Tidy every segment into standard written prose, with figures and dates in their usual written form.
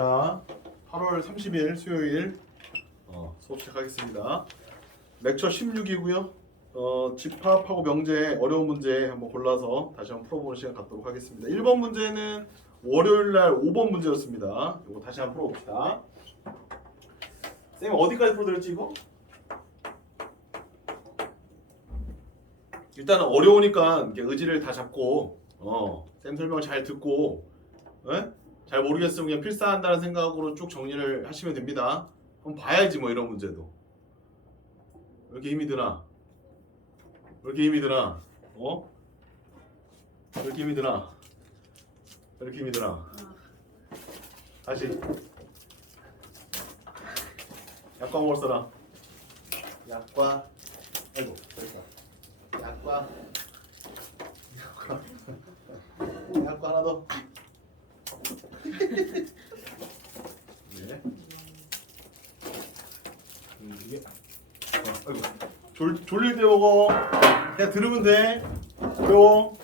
자, 8월 30일 수요일 수업 시작하겠습니다. 렉처 16이고요. 집합하고 명제 어려운 문제 한번 골라서 다시 한번 풀어보는 시간 갖도록 하겠습니다. 1번 문제는 월요일날 5번 문제였습니다. 이거 다시 한번 풀어봅시다. 쌤이 어디까지 풀어드렸지 이거? 일단은 어려우니까 이렇게 의지를 다 잡고 쌤 설명 잘 듣고 잘 모르겠으면 그냥 필사한다는 생각으로 쭉 정리를 하시면 됩니다. 그럼 봐야지 뭐 이런 문제도. 왜 이렇게 힘이 드나? 왜 이렇게 힘이 드나? 왜 이렇게 힘이 드나? 왜 이렇게 힘이 드나? 다시. 약과 먹을 사람. 약과. 아이고, 됐다. 약과. 약과 하나 더. 네. 이게. 아이고. 졸릴 때 먹어. 그냥 들으면 돼. 어려워.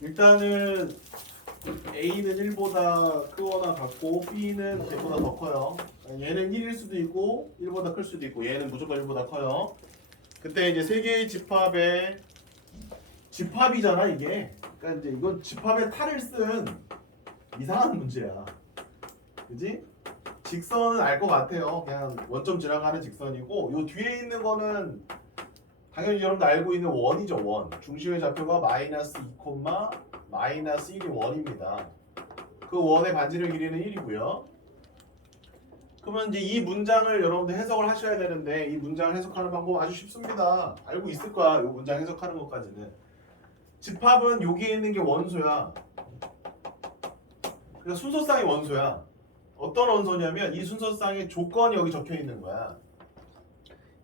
일단은 A는 1보다 크거나 같고 B는 100보다 더 커요. 얘는 1일 수도 있고 1보다 클 수도 있고 얘는 무조건 1보다 커요. 그때 이제 세 개의 집합의 집합이잖아 이게. 그러니까 이제 이건 집합의 탈을 쓴 이상한 문제야. 그지? 직선은 알 것 같아요. 그냥 원점 지나가는 직선이고 요 뒤에 있는 거는 당연히 여러분들 알고 있는 원이죠. 원. 중심의 좌표가 마이너스 2, 마이너스 1이 원입니다. 그 원의 반지름 길이는 1이고요. 그러면 이제 이 문장을 여러분들 해석을 하셔야 되는데 이 문장을 해석하는 방법 아주 쉽습니다. 알고 있을 거야. 이 문장 해석하는 것까지는. 집합은 여기에 있는 게 원소야. 그러니까 순서쌍이 원소야. 어떤 원소냐면 이 순서쌍의 조건이 여기 적혀 있는 거야.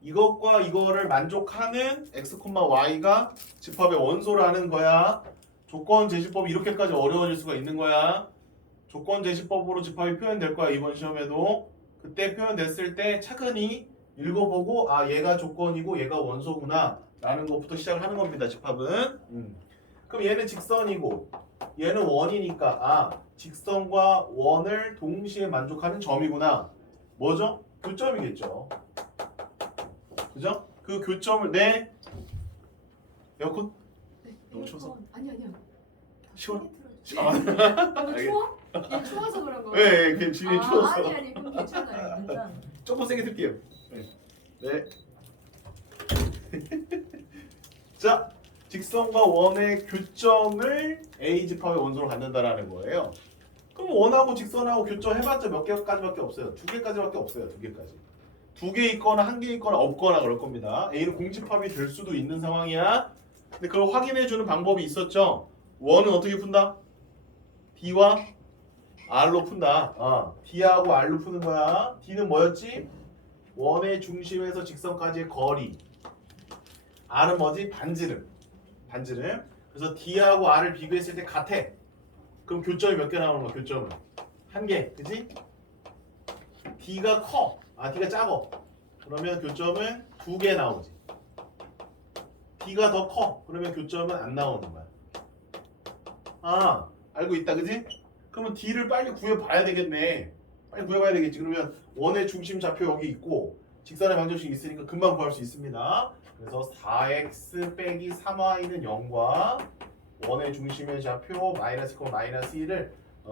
이것과 이거를 만족하는 x, y가 집합의 원소라는 거야. 조건 제시법이 이렇게까지 어려워질 수가 있는 거야. 조건 제시법으로 집합이 표현될 거야. 이번 시험에도. 그때 표현됐을 때 차근히 읽어보고 아 얘가 조건이고 얘가 원소구나 라는 것부터 시작을 하는 겁니다. 집합은. 그럼 얘는 직선이고 얘는 원이니까 아 직선과 원을 동시에 만족하는 점이구나. 뭐죠? 교점이겠죠. 그죠? 그 교점을 에어컨? 네, 너무 추워서? 아니요. 시원? 너무 추워? 얘 추워서 그런 거예요? 네, 그냥 집이 추워서. 아니 그럼 괜찮아요. 괜찮아. 조금 세게 틀게요. 네. 자, 직선과 원의 교점을 A 집합의 원소로 갖는다라는 거예요. 그럼 원하고 직선하고 교점 해봤자 몇 개까지밖에 없어요. 2개까지밖에 없어요. 2개까지. 2개 있거나 1개 있거나 없거나 그럴 겁니다. A는 공집합이 될 수도 있는 상황이야. 근데 그걸 확인해주는 방법이 있었죠. 원은 어떻게 푼다? D와 R로 푼다. D하고 R로 푸는 거야. D는 뭐였지? 원의 중심에서 직선까지의 거리. R은 뭐지? 반지름. 그래서 D하고 R을 비교했을 때 같아. 그럼 교점이 몇 개 나오는 거야? 교점은 1개. 그지? D가 커. D가 작어. 그러면 교점은 2개 나오지. D가 더 커. 그러면 교점은 안 나오는 거야. 알고 있다. 그지? 그러면 D를 빨리 구해봐야 되겠네. 빨리 구해봐야 되겠지. 그러면 원의 중심 좌표 여기 있고 직선의 방정식이 있으니까 금방 구할 수 있습니다. 그래서 4x 빼기 3y는 0과 원의 중심의 좌표 마이너스 1을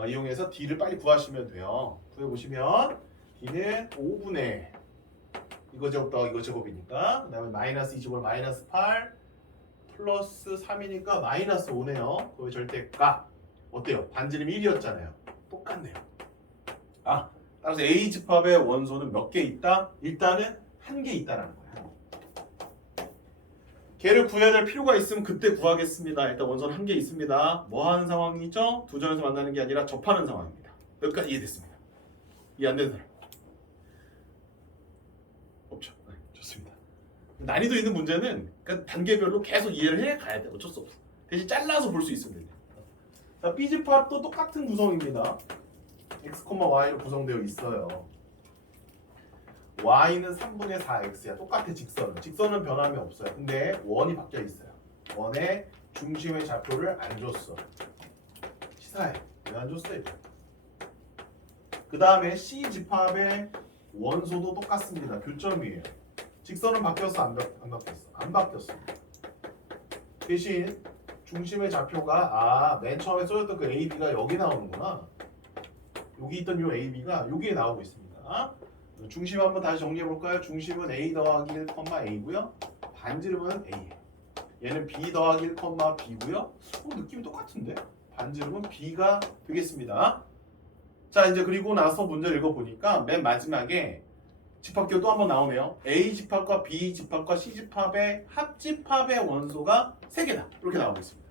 이용해서 D를 빨리 구하시면 돼요. 구해보시면 D는 5분의 이거 제곱 더하기 이거 제곱이니까 그 다음에 마이너스 2제곱 마이너스 8 플러스 3이니까 마이너스 5네요. 그의 절대값 어때요? 반지름이 1이었잖아요. 똑같네요. 따라서 A 집합의 원소는 몇 개 있다? 일단은 1개 있다라는 거야. 걔를 구해야 될 필요가 있으면 그때 구하겠습니다. 일단 원소는 1개 있습니다. 뭐 하는 상황이죠? 두 점에서 만나는 게 아니라 접하는 상황입니다. 여기까지 이해됐습니다. 이해 안 되는 사람? 없죠. 네, 좋습니다. 난이도 있는 문제는 그러니까 단계별로 계속 이해를 해 가야 돼. 어쩔 수 없어. 대신 잘라서 볼 수 있으면 됩니다. 자, B집합도 똑같은 구성입니다. x, y로 구성되어 있어요. y는 3분의 4x야. 똑같아 직선은. 직선은 변함이 없어요. 근데 원이 바뀌어 있어요. 원의 중심의 좌표를 안 줬어. 치사해. 왜 안 줬어? 그 다음에 C 집합의 원소도 똑같습니다. 교점이에요. 직선은 바뀌었어 안 바뀌었어? 안 바뀌었어. 대신 중심의 좌표가 맨 처음에 써줬던 그 AB가 여기 나오는구나. 여기 있던 요 AB가 여기에 나오고 있습니다. 중심 한번 다시 정리해 볼까요? 중심은 A 더하기 1, A고요. 반지름은 A예요. 얘는 B 더하기 1, B고요. 느낌이 똑같은데? 반지름은 B가 되겠습니다. 자, 이제 그리고 나서 문제를 읽어보니까 맨 마지막에 집합기호 또 한 번 나오네요. A 집합과 B 집합과 C 집합의 합집합의 원소가 3개다. 이렇게 나오고 있습니다.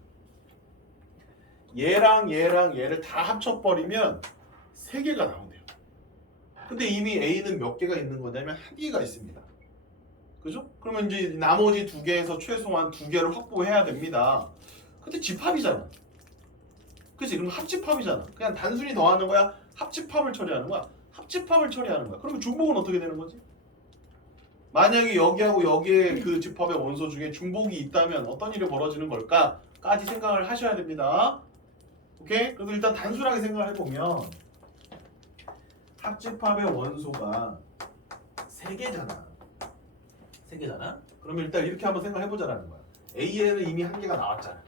얘랑 얘를 다 합쳐버리면 3개가 나온대요. 근데 이미 A는 몇 개가 있는 거냐면 1개가 있습니다. 그죠? 그러면 이제 나머지 2개에서 최소한 2개를 확보해야 됩니다. 근데 집합이잖아. 그치? 그럼 합집합이잖아. 그냥 단순히 더하는 거야? 합집합을 처리하는 거야? 합집합을 처리하는 거야. 그러면 중복은 어떻게 되는 거지? 만약에 여기하고 여기에 그 집합의 원소 중에 중복이 있다면 어떤 일이 벌어지는 걸까까지 생각을 하셔야 됩니다. 오케이? 그래도 일단 단순하게 생각을 해보면 합집합의 원소가 3개잖아. 3개잖아? 그러면 일단 이렇게 한번 생각해보자라는 거야. A에는 이미 1개가 나왔잖아.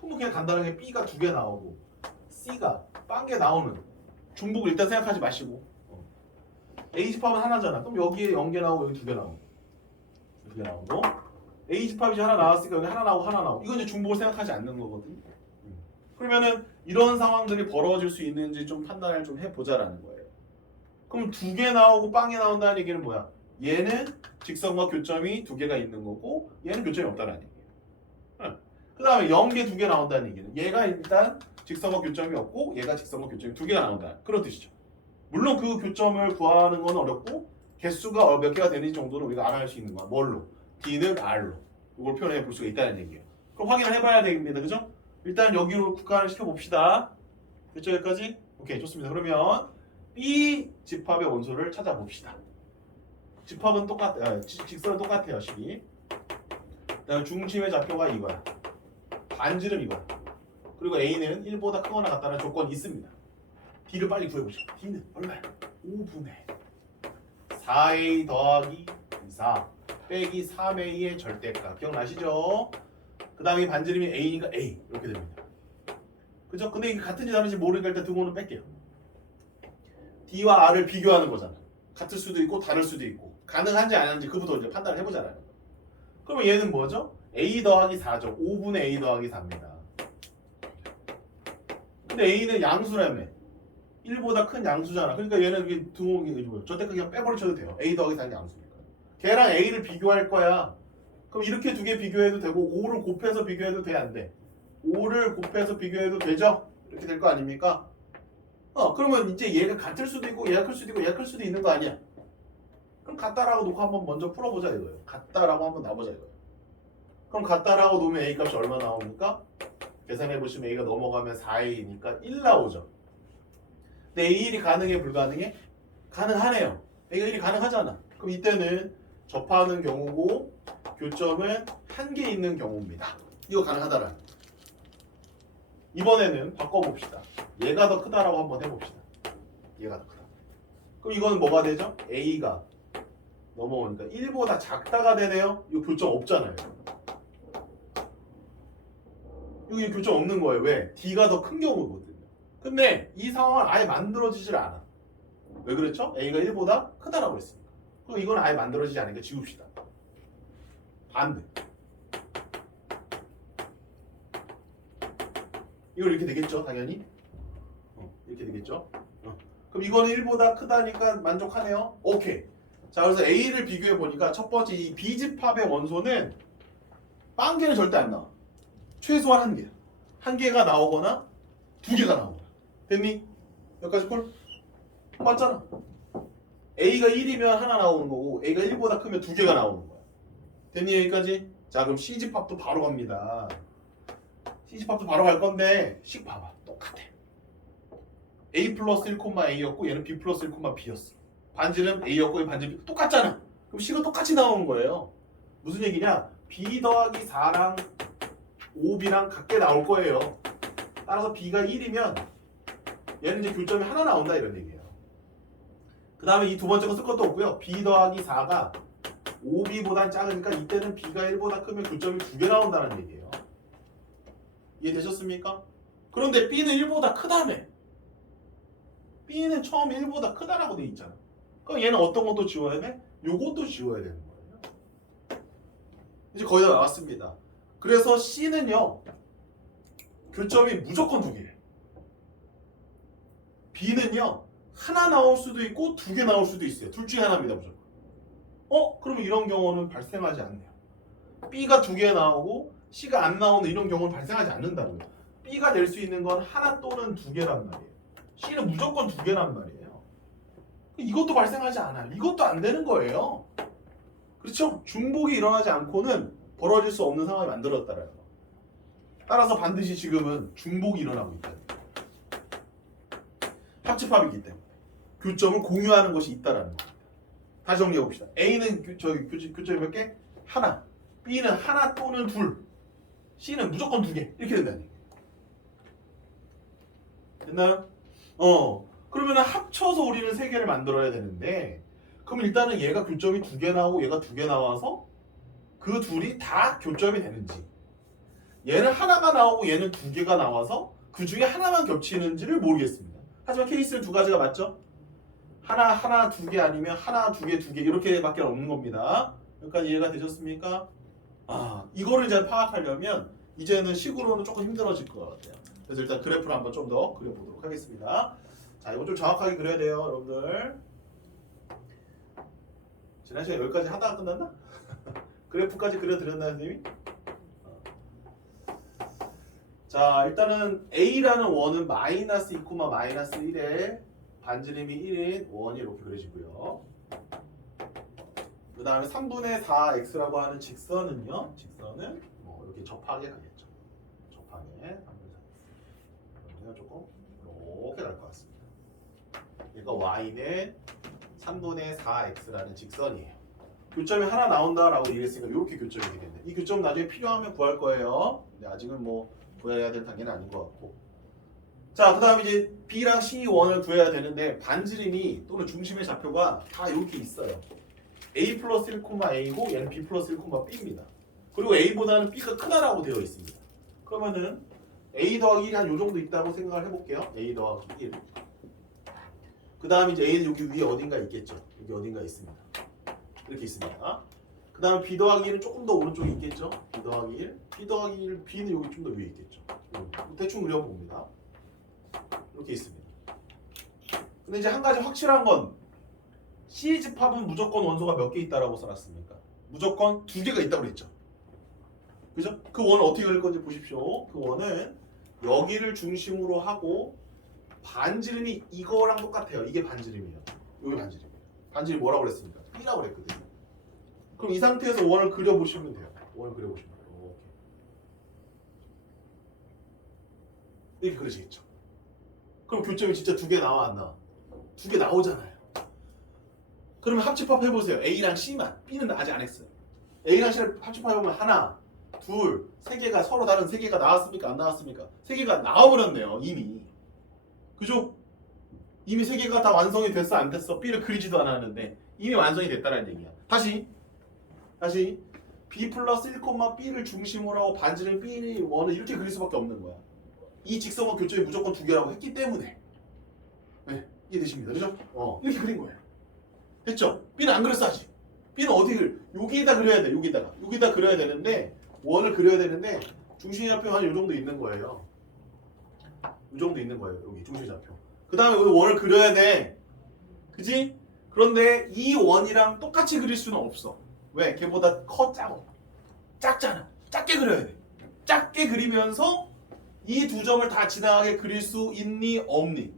그럼 그냥 간단하게 B가 2개 나오고 C가 1개 나오는 중복을 일단 생각하지 마시고 A 집합은 하나잖아. 그럼 여기에 0개 나오고 여기 2개 나오고 2개 나오고 A 집합이 하나 나왔으니까 여기 하나 나오고 이건 이제 중복을 생각하지 않는 거거든. 그러면은 이런 상황들이 벌어질 수 있는지 좀 판단을 좀 해보자라는 거예요. 그럼 2개 나오고 빵이 나온다는 얘기는 뭐야? 얘는 직선과 교점이 2개가 있는 거고 얘는 교점이 없다는 얘기예요. 그 다음에 0개 2개 나온다는 얘기는 얘가 일단 직선과 교점이 없고 얘가 직선과 교점이 2개가 나온다. 그런 뜻이죠. 물론 그 교점을 구하는 건 어렵고 개수가 몇 개가 되는지 정도는 우리가 알아낼 수 있는 거야. 뭘로? D는 R로. 이걸 표현해 볼 수가 있다는 얘기예요. 그럼 확인을 해봐야 됩니다. 그죠? 일단 여기로 국한을 시켜봅시다. 됐죠? 여기까지? 오케이, 좋습니다. 그러면 B 집합의 원소를 찾아봅시다. 집합은 직선은 똑같아요. 식이. 그다음에 중심의 좌표가 이거야. 반지름 이거야. 그리고 A는 1보다 크거나 같다는 조건이 있습니다. D를 빨리 구해보자. D는 얼마야? 5분의 4A 더하기 4 빼기 3A의 절대값. 기억나시죠? 그 다음에 반지름이 A니까 A 이렇게 됩니다. 그죠? 근데 이게 같은지 다른지 모르니까 일단 등호는 뺄게요. D와 R을 비교하는 거잖아. 같을 수도 있고 다를 수도 있고 가능한지 안 하는지 그부터 이제 판단을 해보잖아요. 그러면 얘는 뭐죠? A 더하기 4죠. 5분의 A 더하기 4입니다. 근데 A는 양수라며. 1보다 큰 양수잖아. 그러니까 얘는 이게 등호 저때 그냥 빼버려쳐도 돼요. A 더하기 4는 양수니까. 걔랑 A를 비교할 거야. 그럼 이렇게 2개 비교해도 되고 5를 곱해서 비교해도 돼? 안 돼? 5를 곱해서 비교해도 되죠? 이렇게 될 거 아닙니까? 그러면 이제 얘가 같을 수도 있고 얘가 클 수도 있고 얘가 클 수도 있는 거 아니야? 그럼 같다라고 놓고 한번 먼저 풀어보자 이거예요. 같다라고 한번 놔보자 이거예요. 그럼 같다라고 놓으면 A 값이 얼마 나옵니까? 계산해보시면 A가 넘어가면 4A니까 1 나오죠. 근데 A1이 가능해 불가능해? 가능하네요. A가 1이 가능하잖아. 그럼 이때는 접하는 경우고 교점은 1개 있는 경우입니다. 이거 가능하다라는 거죠. 이번에는 바꿔봅시다. 얘가 더 크다라고 한번 해봅시다. 얘가 더 크다. 그럼 이거는 뭐가 되죠? A가 넘어오니까 1보다 작다가 되네요. 이거 교점 없잖아요. 여기 교점 없는 거예요. 왜? D가 더 큰 경우거든요. 근데 이 상황은 아예 만들어지질 않아. 왜 그렇죠? A가 1보다 크다라고 했으니까. 그럼 이건 아예 만들어지지 않으니까 지웁시다. 반대. 이거 이렇게 되겠죠, 당연히? 이렇게 되겠죠? 그럼 이거는 1보다 크다니까 만족하네요? 오케이. 자, 그래서 A를 비교해 보니까 첫 번째 이 B집합의 원소는 빵개는 절대 안 나와. 최소한 1개. 1개가 나오거나 2개가 나오거나. 됐니? 여기까지 콜? 맞잖아. A가 1이면 하나 나오는 거고 A가 1보다 크면 2개가 나오는 거야. 됐니? 여기까지? 자, 그럼 C집합도 바로 갑니다. C집합도 바로 갈 건데 식 봐봐. 똑같아. A 플러스 1,A였고 얘는 B 플러스 1,B였어. 반지름 A였고 이 반지름 B 똑같잖아. 그럼 C가 똑같이 나오는 거예요. 무슨 얘기냐? B 더하기 4랑 5B랑 같게 나올 거예요. 따라서 B가 1이면 얘는 이제 교점이 하나 나온다 이런 얘기예요. 그 다음에 이 두 번째 거 쓸 것도 없고요. b 더하기 4가 5b보단 작으니까 이때는 b가 1보다 크면 교점이 2개 나온다는 얘기예요. 이해되셨습니까? 그런데 b는 1보다 크다며. b는 처음에 1보다 크다라고 돼 있잖아. 그럼 얘는 어떤 것도 지워야 돼? 요것도 지워야 되는 거예요. 이제 거의 다 나왔습니다. 그래서 c는요. 교점이 무조건 2개. b는요. 하나 나올 수도 있고 2개 나올 수도 있어요. 둘 중에 하나입니다. 무조건. 그러면 이런 경우는 발생하지 않네요. b가 2개 나오고 c가 안 나오는 이런 경우는 발생하지 않는다고요. b가 낼 수 있는 건 하나 또는 2개란 말이에요. c는 무조건 2개란 말이에요. 이것도 발생하지 않아요. 이것도 안 되는 거예요. 그렇죠? 중복이 일어나지 않고는 벌어질 수 없는 상황이 만들어졌다는 거. 따라서 반드시 지금은 중복이 일어나고 있다. 합집합이기 때문에 교점을 공유하는 것이 있다라는 거. 다시 정리해 봅시다. A는 교점이 몇 개? 하나. B는 하나 또는 둘. C는 무조건 2개. 이렇게 된다는 얘기예요. 됐나요? 그러면 합쳐서 우리는 3개를 만들어야 되는데, 그럼 일단은 얘가 교점이 2개 나오고 얘가 2개 나와서 그 둘이 다 교점이 되는지, 얘는 하나가 나오고 얘는 2개가 나와서 그 중에 하나만 겹치는지를 모르겠습니다. 하지만 케이스는 2가지가 맞죠? 하나, 2개 아니면 하나, 2개, 2개 이렇게밖에 없는 겁니다. 여기까지 이해가 되셨습니까? 이거를 이제 파악하려면 이제는 식으로는 조금 힘들어질 것 같아요. 그래서 일단 그래프를 한번 좀 더 그려보도록 하겠습니다. 자, 이거 좀 정확하게 그려야 돼요, 여러분들. 지난 시간에 여기까지 하다가 끝났나? 그래프까지 그려드렸나요, 선생님이? 자, 일단은 A라는 원은 마이너스 2, 마이너스 1에 반지름이 1인 원이 이렇게 그려지고요. 그 다음에 3분의 4x라고 하는 직선은요. 직선은 뭐 이렇게 접하게 가겠죠. 접하게 3분의 4x. 그러면 조금 이렇게 갈 것 같습니다. 얘가 y는 3분의 4x라는 직선이에요. 교점이 하나 나온다라고 얘기했으니까 이렇게 교점이 되겠네. 이 교점 나중에 필요하면 구할 거예요. 근데 아직은 뭐 구해야 될 단계는 아닌 것 같고. 자, 그 다음 이제 B랑 C1을 구해야 되는데 반지름이 또는 중심의 좌표가 다 이렇게 있어요. A 플러스 1, A고 얘는 B 플러스 1, B입니다. 그리고 A보다는 B가 크다라고 되어 있습니다. 그러면은 A 더하기 1이 한 요 정도 있다고 생각을 해볼게요. A 더하기 1. 그 다음 이제 A는 여기 위에 어딘가 있겠죠. 여기 어딘가 있습니다. 이렇게 있습니다. 그 다음에 B 더하기 1은 조금 더 오른쪽에 있겠죠. B 더하기 1. B 더하기 1, B는 여기 좀 더 위에 있겠죠. 대충 그려봅니다. 이렇게 있습니다. 근데 이제 한 가지 확실한 건 C 집합은 무조건 원소가 몇 개 있다라고 써놨습니까? 무조건 2개가 있다고 그랬죠. 그죠? 그 원을 어떻게 그릴 건지 보십시오. 그 원은 여기를 중심으로 하고 반지름이 이거랑 똑같아요. 이게 반지름이에요. 여기 반지름이에요. 반지름이 뭐라고 그랬습니까? B라고 그랬거든요. 그럼 이 상태에서 원을 그려보시면 돼요. 원을 그려보시면 돼요. 이렇게 그려지겠죠. 그럼 교점이 진짜 2개 나와 안 나와? 2개 나오잖아요. 그러면 합집합 해보세요. A랑 C만. B는 아직 안 했어요. A랑 C를 합집합해보면 하나, 둘, 3개가 서로 다른 3개가 나왔습니까? 안 나왔습니까? 3개가 나와버렸네요. 이미. 그죠? 이미 3개가 다 완성이 됐어 안 됐어? B를 그리지도 않았는데 이미 완성이 됐다는 얘기야. 다시 B 플러스 1, B를 중심으로 하고 반지름 B 원을 이렇게 그릴 수밖에 없는 거야. 이 직선과 교점이 무조건 2개라고 했기 때문에. 네, 이해되십니다. 그죠? 이렇게 그린 거예요. 됐죠? B는 안 그렸어 아직. B는 어디 여기에다 그려야 돼. 여기다 그려야 되는데 원을 그려야 되는데 중심 좌표 한 요 정도 있는 거예요. 이 정도 있는 거예요. 여기 중심 좌표. 그 다음에 여기 원을 그려야 돼. 그지? 그런데 이 원이랑 똑같이 그릴 수는 없어. 왜? 걔보다 작잖아. 작게 그려야 돼. 작게 그리면서 이 두 점을 다 지나가게 그릴 수 있니? 없니?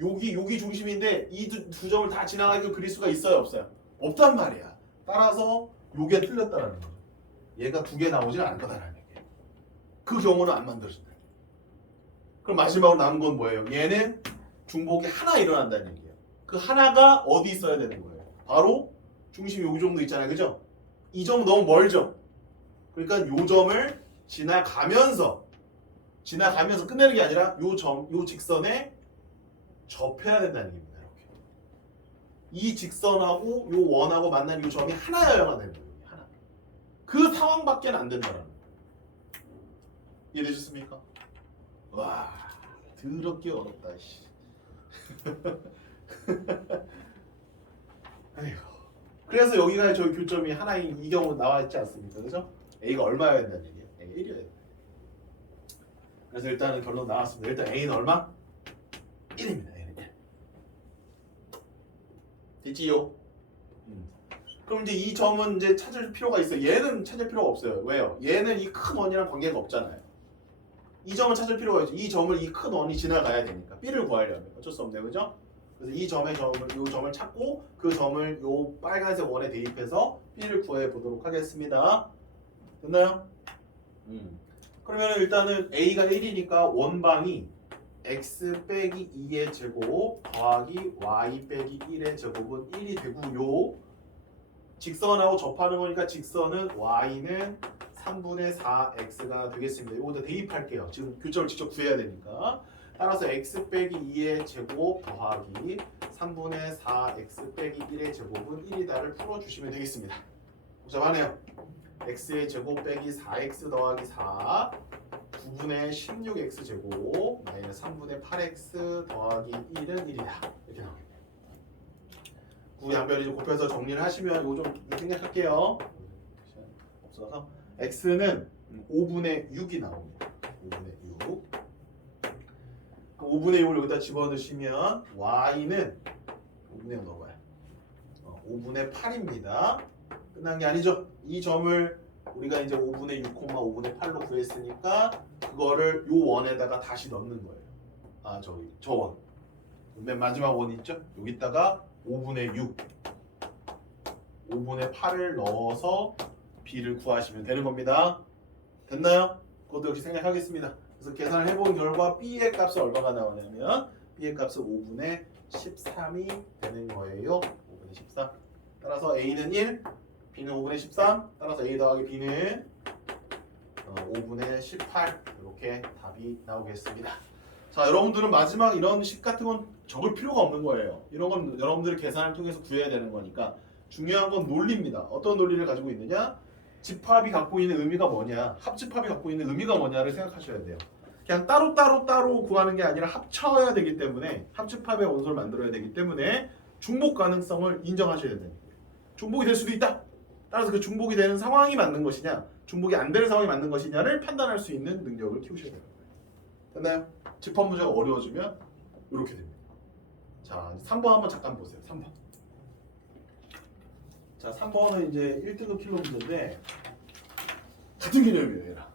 여기 중심인데 이 두 점을 다 지나가게 그릴 수가 있어요? 없어요? 없단 말이야. 따라서 요게 틀렸다라는 거죠. 얘가 2개 나오지 않을 거다라는 얘기예요. 그 경우는 안 만들어진다. 그럼 마지막으로 남은 건 뭐예요? 얘는 중복이 하나 일어난다는 얘기예요. 그 하나가 어디 있어야 되는 거예요? 바로 중심이 요 정도 있잖아요. 그죠? 이 점 너무 멀죠? 그러니까 요 점을 지나가면서 끝내는 게 아니라 요 직선에 접해야 된다는 얘기입니다. 이렇게. 이 직선하고 요 원하고 만나는 이 점이 하나여야만 되는 거예요. 하나. 그 상황밖에 안 된다는 거예요. 이해되셨습니까? 와, 더럽게 어렵다. 씨. 아이고. 그래서 여기가 저희 교점이 하나인 이 경우 나와 있지 않습니까? 그죠? A가 얼마여야 된다는 얘기예요? A가 1이어야 돼. 그래서 일단은 결론 나왔습니다. 일단 A는 얼마? 1입니다. A는 1. 됐지요? 그럼 이제 이 점은 이제 찾을 필요가 있어요. 얘는 찾을 필요가 없어요. 왜요? 얘는 이 큰 원이랑 관계가 없잖아요. 이 점을 찾을 필요가 있죠. 이 점을 이 큰 원이 지나가야 되니까 B를 구하려면 어쩔 수 없네요, 그죠? 그래서 이 점을 찾고 그 점을 요 빨간색 원에 대입해서 B를 구해 보도록 하겠습니다. 됐나요? 그러면 일단은 A가 1이니까 원방이 x 빼기 2의 제곱 더하기 y 빼기 1의 제곱은 1이 되고요. 직선하고 접하는 거니까 직선은 y는 3분의 4x가 되겠습니다. 이거부터 대입할게요. 지금 교점을 직접 구해야 되니까. 따라서 x 빼기 2의 제곱 더하기 3분의 4x 빼기 1의 제곱은 1이다를 풀어주시면 되겠습니다. 복잡하네요. x의 제곱 빼기 4x 더하기 4 9분의 16x 제곱 마이너스 3분의 8x 더하기 1은 1이다. 이렇게 나오겠네요. 구양변을 곱해서 정리를 하시면 이거 좀 생략할게요. 없어서 x는 5분의 6이 나옵니다. 5분의 6. 5분의 6을 여기다 집어넣으시면 y는 5분의 6 넣어봐요. 5분의 8입니다. 끝난 게 아니죠. 이 점을 우리가 이제 5분의 6, 5분의 8로 구했으니까 그거를 요 원에다가 다시 넣는 거예요. 아, 저 원. 맨 마지막 원 있죠? 여기다가 5분의 6, 5분의 8을 넣어서 B를 구하시면 되는 겁니다. 됐나요? 그것도 역시 생략하겠습니다. 그래서 계산을 해본 결과 B의 값은 얼마가 나오냐면 B의 값은 5분의 13이 되는 거예요. 5분의 13. 따라서 A는 1, B는 5분의 13. 따라서 A 더하기 B는 5분의 18. 이렇게 답이 나오겠습니다. 자, 여러분들은 마지막 이런 식 같은 건 적을 필요가 없는 거예요. 이런 건 여러분들이 계산을 통해서 구해야 되는 거니까 중요한 건 논리입니다. 어떤 논리를 가지고 있느냐? 집합이 갖고 있는 의미가 뭐냐? 합집합이 갖고 있는 의미가 뭐냐를 생각하셔야 돼요. 그냥 따로 구하는 게 아니라 합쳐야 되기 때문에 합집합의 원소를 만들어야 되기 때문에 중복 가능성을 인정하셔야 돼요. 중복이 될 수도 있다. 따라서 그 중복이 되는 상황이 맞는 것이냐, 중복이 안 되는 상황이 맞는 것이냐를 판단할 수 있는 능력을 키우셔야 돼요. 됐나요? 집합 문제가 어려워지면 이렇게 됩니다. 자, 3번 한번 잠깐 보세요. 3번. 자, 3번은 이제 1등급 킬러 문제인데 같은 개념이에요, 얘랑.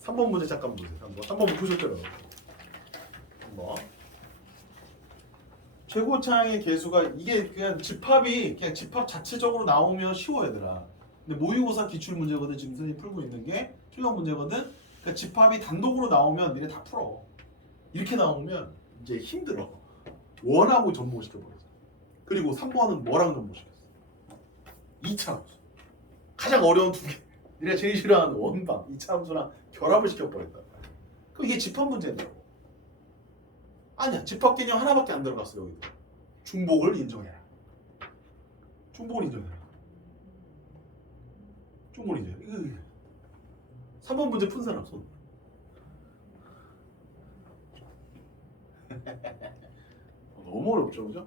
3번 문제 잠깐 보세요. 3번 못 보셨더라고요. 3번. 최고차항의 개수가 이게 그냥 집합이 그냥 집합 자체적으로 나오면 쉬워 얘들아. 근데 모의고사 기출 문제거든. 지금 선생님이 풀고 있는 게 킬러 문제거든. 그러니까 집합이 단독으로 나오면 니네 다 풀어. 이렇게 나오면 이제 힘들어. 원하고 접목시켜버려. 그리고 3번은 뭐랑 접목시켰어? 2차 함수. 가장 어려운 두 개. 니네가 제일 싫어하는 원방 2차 함수랑 결합을 시켜버렸다. 그럼 이게 집합 문제냐고. 아니야. 집합 개념 하나밖에 안 들어갔어. 여기도. 중복을 인정해라. 중복을 인정해라. 중복을 인정해라. 3번 문제 푼 사람 손. 너무 어렵죠, 그죠?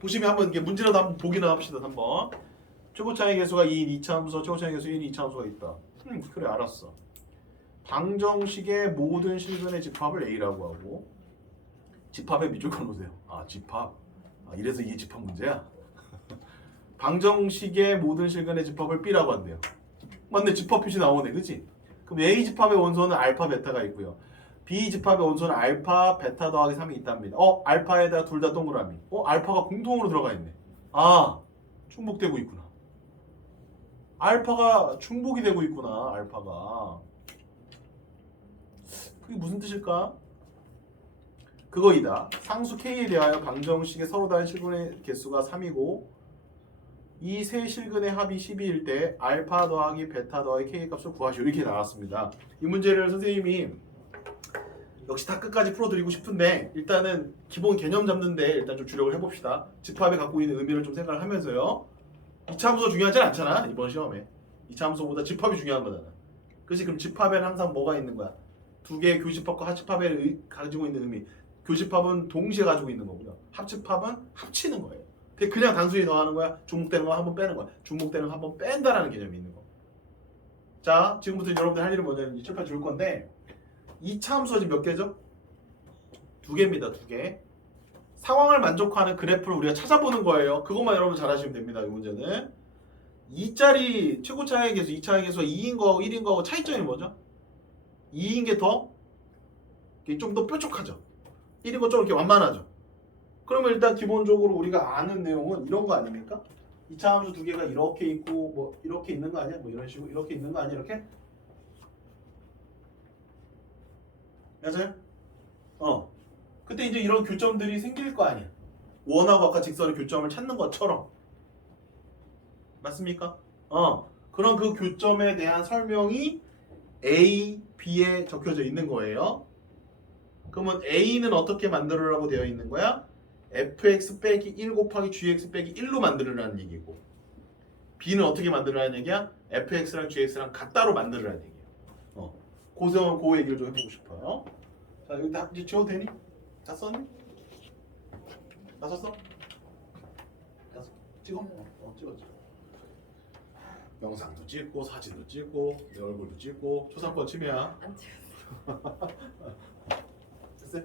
보시면 한번 이게 문제라도 한번 보기나 합시다. 3번. 최고차의 개수가 2인 2차 함수, 최고차의 개수 1인 2차 함수가 있다. 그래 알았어. 방정식의 모든 실근의 집합을 A라고 하고 집합의 밑줄 그어놓으세요. 아, 집합. 아, 이래서 이게 집합 문제야? 방정식의 모든 실근의 집합을 B라고 한대요. 맞네. 집합 표시 나오네. 그치? 그럼 A 집합의 원소는 알파, 베타가 있고요. B 집합의 원소는 알파, 베타 더하기 3이 있답니다. 알파에다가 둘 다 동그라미. 알파가 공통으로 들어가 있네. 아, 충복되고 있구나. 알파가 충복이 되고 있구나. 알파가. 그게 무슨 뜻일까? 그거이다. 상수 K에 대하여 방정식의 서로 다른 실근의 개수가 3이고 이 세 실근의 합이 12일 때 알파 더하기 베타 더하기 K 값을 구하시오. 이렇게 나왔습니다. 이 문제를 선생님이 역시 다 끝까지 풀어드리고 싶은데 일단은 기본 개념 잡는데 일단 좀 주력을 해봅시다. 집합이 갖고 있는 의미를 좀 생각을 하면서요. 이차함수 중요하진 않잖아 이번 시험에. 이차함수보다 집합이 중요한 거잖아. 그렇지? 그럼 집합에는 항상 뭐가 있는 거야? 두 개의 교집합과 합집합에 가지고 있는 의미. 교집합은 동시에 가지고 있는 거고요. 합집합은 합치는 거예요. 그냥 단순히 더하는 거야. 중복되는 거 한번 빼는 거야. 중복되는 거 한번 뺀다라는 개념이 있는 거. 자, 지금부터 여러분들 할 일은 뭐냐면 칠판 줄 건데 2차 함수가 지금 몇 개죠? 2개입니다. 2개. 상황을 만족하는 그래프를 우리가 찾아보는 거예요. 그것만 여러분 잘 하시면 됩니다. 이 문제는 2짜리 최고 차의 개수, 2차의 개수가 2인 거하고 1인 거하고 차이점이 뭐죠? 2인 게 더 좀 더 뾰족하죠. 1인 거 좀 이렇게 완만하죠. 그러면 일단 기본적으로 우리가 아는 내용은 이런 거 아닙니까? 2차 함수 2개가 이렇게 있고 뭐 이렇게 있는 거 아니야? 뭐 이런 식으로 이렇게 있는 거 아니야? 이렇게? 맞아요? 그때 이제 이런 교점들이 생길 거 아니야. 원하고 아까 직선의 교점을 찾는 것처럼. 맞습니까? 그런 그 교점에 대한 설명이 A, B에 적혀져 있는 거예요. 그러면 A는 어떻게 만들으라고 되어 있는 거야? fx 빼기 1 곱하기 gx 빼기 1로 만들으라는 얘기고 B는 어떻게 만들으라는 얘기야? fx랑 gx랑 같다로 만들으라는 얘기예요. 그 얘기를 좀 해보고 싶어요. 자, 여기 다 이제 지워도 되니? 다 썼니? 다 썼어? 찍어? 찍었지. 영상도 찍고 사진도 찍고 내 얼굴도 찍고 초상권 침해야. 안 찍었어. 됐어?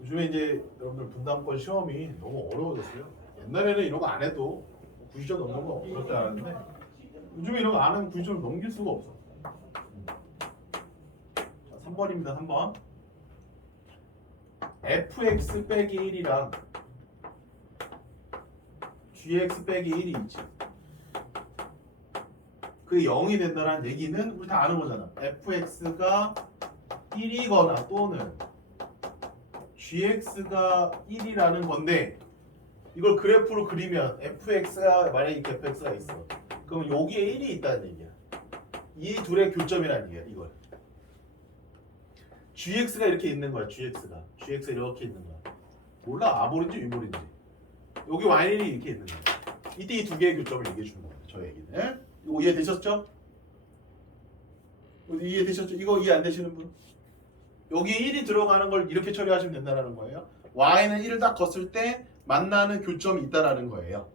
요즘에 이제 여러분들 분담권 시험이 너무 어려워졌어요. 옛날에는 이런 거 안 해도 90점 넘는 거 그렇지 않았는데 요즘에 이런 거 안 하면 90점을 넘길 수가 없어. 자, 3번입니다. 3번. fx 빼기 1이랑 gx 빼기 1이 있지. 그게 0이 된다는 얘기는 우리 다 아는 거잖아. fx가 1이거나 또는 gx가 1이라는 건데 이걸 그래프로 그리면 fx가 만약에 이렇게 fx가 있어. 그럼 여기에 1이 있다는 얘기야. 이 둘의 교점이라는 얘기야. 이걸. gx가 이렇게 있는 거야. gx가 이렇게 있는 거야. 몰라 아볼인지 위볼인지. 여기 y이 이렇게 있는 거야. 이때 이 두 개의 교점을 얘기해 주는 거야. 저 얘기는. 이거 이해되셨죠? 이해되셨죠? 이거 이해 안 되시는 분? 여기에 1이 들어가는 걸 이렇게 처리하시면 된다는 거예요. y는 1을 딱 걷을 때 만나는 교점이 있다라는 거예요.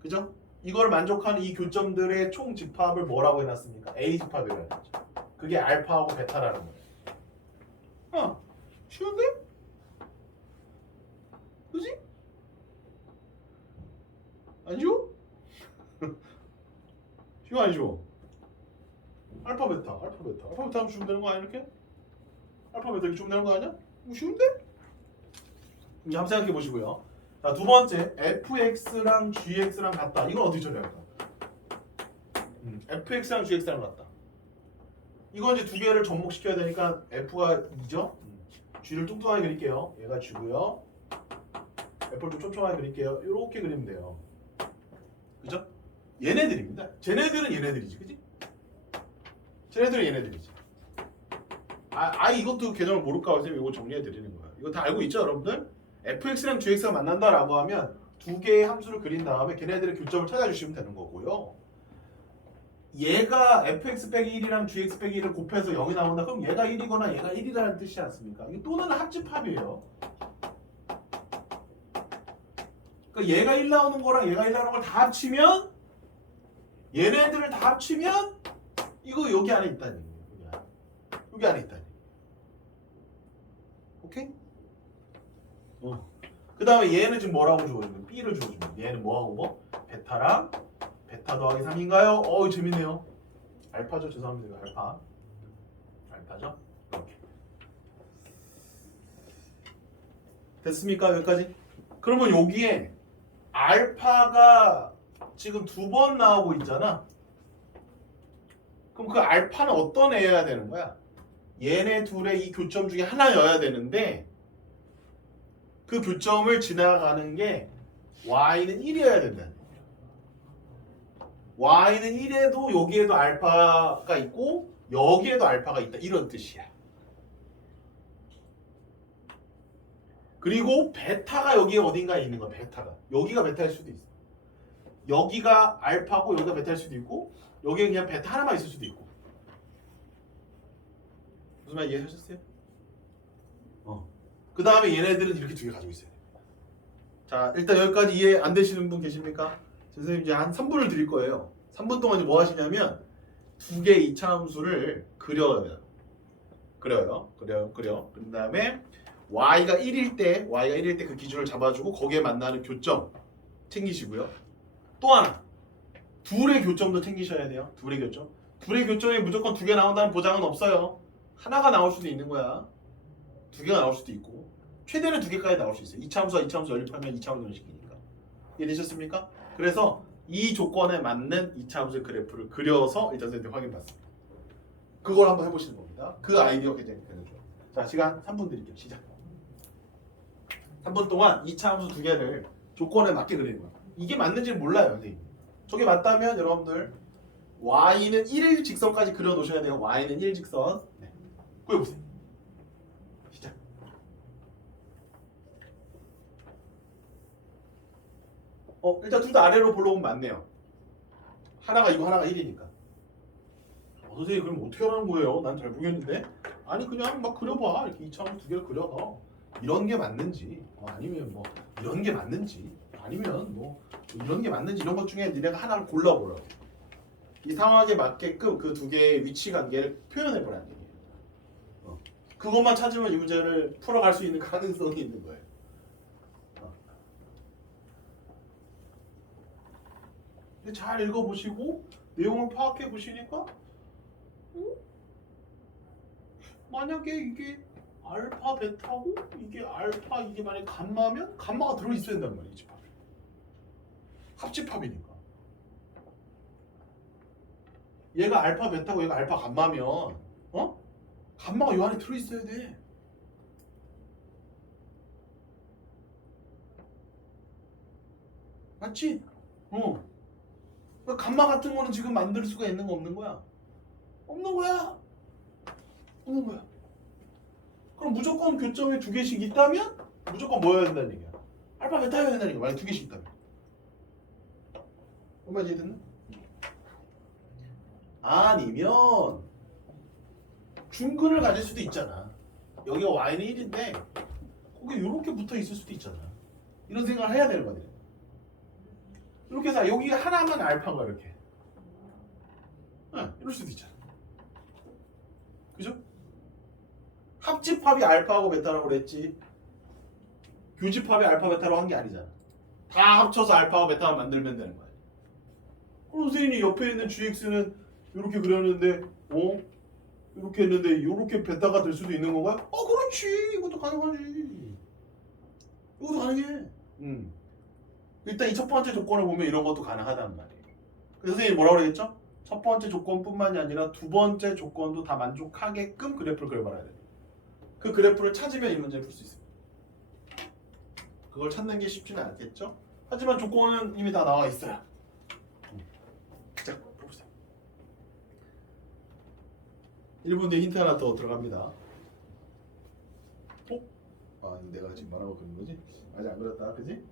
그죠? 이걸 만족하는 이 교점들의 총 집합을 뭐라고 해놨습니까? A 집합이라는 거죠. 그게 알파하고 베타라는 거예요. 쉬운데? 그지? 안 쉬워? 쉬워 안 쉬워? 알파 베타 하면 쉬우면 되는 거 아니야 이렇게? 알파 베타 이렇게 쉬우면 되는 거 아니야? 쉬운데? 이제 한번 생각해 보시고요. 자, 두 번째 fx랑 gx랑 같다. 이건 어떻게 처리할까? fx랑 gx랑 같다. 이건 이제 두 개를 접목시켜야 되니까 f가 2죠? g를 뚱뚱하게 그릴게요. 얘가 g고요. f를 좀 촘촘하게 그릴게요. 이렇게 그리면 돼요. 그죠? 얘네들입니다. 쟤네들은 얘네들이지, 그지? 쟤네들은 얘네들이지. 이것도 개념을 모를까 해서 이거 정리해 드리는 거야. 이거 다 알고 있죠, 여러분들? fx랑 gx가 만난다라고 하면 두 개의 함수를 그린 다음에 걔네들의 교점을 찾아주시면 되는 거고요. 얘가 fx 빼기 1이랑 gx 빼기 1을 곱해서 0이 나온다. 그럼 얘가 1이거나 얘가 1이라는 뜻이지 않습니까? 이게 또는 합집합이에요. 그러니까 얘가 1 나오는 거랑 얘가 1 나오는 걸 다 합치면 얘네들을 다 합치면 이거 여기 안에 있다는 얘기예요. 여기 안에 있다는 얘기예요. 오케이? 그 다음에 얘는 지금 뭐라고 주어지면 B를 주어주면 얘는 뭐하고 뭐? 베타랑 베타 더하기 3인가요? 재밌네요. 알파죠. 죄송합니다. 이거 알파죠. 이렇게 됐습니까? 여기까지? 그러면 여기에 알파가 지금 2번 나오고 있잖아. 그럼 그 알파는 어떤 애여야 되는 거야? 얘네 둘의 이 교점 중에 하나여야 되는데 그 교점을 지나가는 게 y는 1이어야 된다는 y는 1에도 여기에도 알파가 있고 여기에도 알파가 있다 이런 뜻이야. 그리고 베타가 여기에 어딘가에 있는 거야. 베타가 여기가 베타일 수도 있어. 여기가 알파고 여기가 베타일 수도 있고 여기에 그냥 베타 하나만 있을 수도 있고. 무슨 말 이해하셨어요? 그 다음에 얘네들은 이렇게 두 개 가지고 있어요. 자, 일단 여기까지 이해 안 되시는 분 계십니까? 선생님 이제 한 3분을 드릴 거예요. 3분 동안 이제 뭐 하시냐면 두 개의 이차함수를 그려요. 그려. 그 다음에 y가 1일 때 그 기준을 잡아주고 거기에 만나는 교점 챙기시고요. 또 하나 둘의 교점도 챙기셔야 돼요. 둘의 교점. 둘의 교점이 무조건 두 개 나온다는 보장은 없어요. 하나가 나올 수도 있는 거야. 두 개가 나올 수도 있고 최대는 두 개까지 나올 수 있어요. 이차함수와 이차함수 연립하면 이차원 공식이니까. 이해되셨습니까? 그래서 이 조건에 맞는 이차함수의 그래프를 그려서 일단 선생님 확인 받습니다. 그걸 한번 해보시는 겁니다. 그 아이디어 굉장히 좋아요. 자, 시간 3분 드릴게요. 시작. 3분 동안 이차함수 두 개를 조건에 맞게 그리는 거야. 이게 맞는지는 몰라요, 선생님. 저게 맞다면 여러분들 y는 1일 직선까지 그려 놓으셔야 돼요. y는 1 직선. 네. 그려보세요. 시작. 일단 둘 다 아래로 볼록은 맞네요. 하나가 이거 하나가 1이니까. 선생님 그럼 어떻게 하라는 거예요? 난 잘 모르겠는데. 아니 그냥 막 그려봐. 이렇게 이차함수 두 개를 그려서 이런 게 맞는지 아니면 뭐 이런 게 맞는지 아니면 뭐 이런 게 맞는지 이런 것 중에 니네가 하나를 골라보라고. 이 상황에 맞게끔 그 두 개의 위치 관계를 표현해보라는 얘기예요. 그것만 찾으면 이 문제를 풀어갈 수 있는 가능성이 있는 거예요. 근데 잘 읽어보시고 내용을 파악해 보시니까 만약에 이게 알파 베타고 이게 알파 이게 만약에 감마면 감마가 들어있어야 된단 말이에요. 집합에. 합집합이니까. 얘가 알파 베타고 얘가 알파 감마면 감마가 이 안에 들어있어야 돼. 맞지? 그러니까 감마 같은 거는 지금 만들 수가 있는 거 없는 거야? 없는 거야. 없는 거야. 그럼 무조건 교점에 두 개씩 있다면 무조건 뭐여야 된다는 얘기야? 알파 베타여야 된다는 얘기야. 만약 두 개씩 있다면. 얼마나 이해됐나? 아니면 중근을 가질 수도 있잖아. 여기가 y는 1인데 거기 이렇게 붙어 있을 수도 있잖아. 이런 생각을 해야 되는 거야. 이렇게 해서 여기 하나만 알파가 이렇게. 이럴 수도 있잖아. 그죠? 합집합이 알파하고 베타라고 그랬지. 교집합이 알파 베타로 한 게 아니잖아. 다 합쳐서 알파하고 베타만 만들면 되는 거야. 그럼 선생님이 옆에 있는 gx는 이렇게 그렸는데 이렇게 했는데 이렇게 베타가 될 수도 있는 건가요? 그렇지. 이것도 가능하지. 이것도 가능해. 일단 이 첫 번째 조건을 보면 이런 것도 가능하단 말이에요. 그래서 선생님이 뭐라고 그랬죠? 첫 번째 조건뿐만이 아니라 두 번째 조건도 다 만족하게끔 그래프를 그려봐야 돼요. 그 그래프를 찾으면 이 문제를 풀 수 있습니다. 그걸 찾는 게 쉽지는 않겠죠? 하지만 조건은 이미 다 나와 있어요. 자, 봅시다. 1분 뒤에 힌트 하나 더 들어갑니다. 내가 지금 말하고 그런 거지? 아직 안 그렸다, 그지?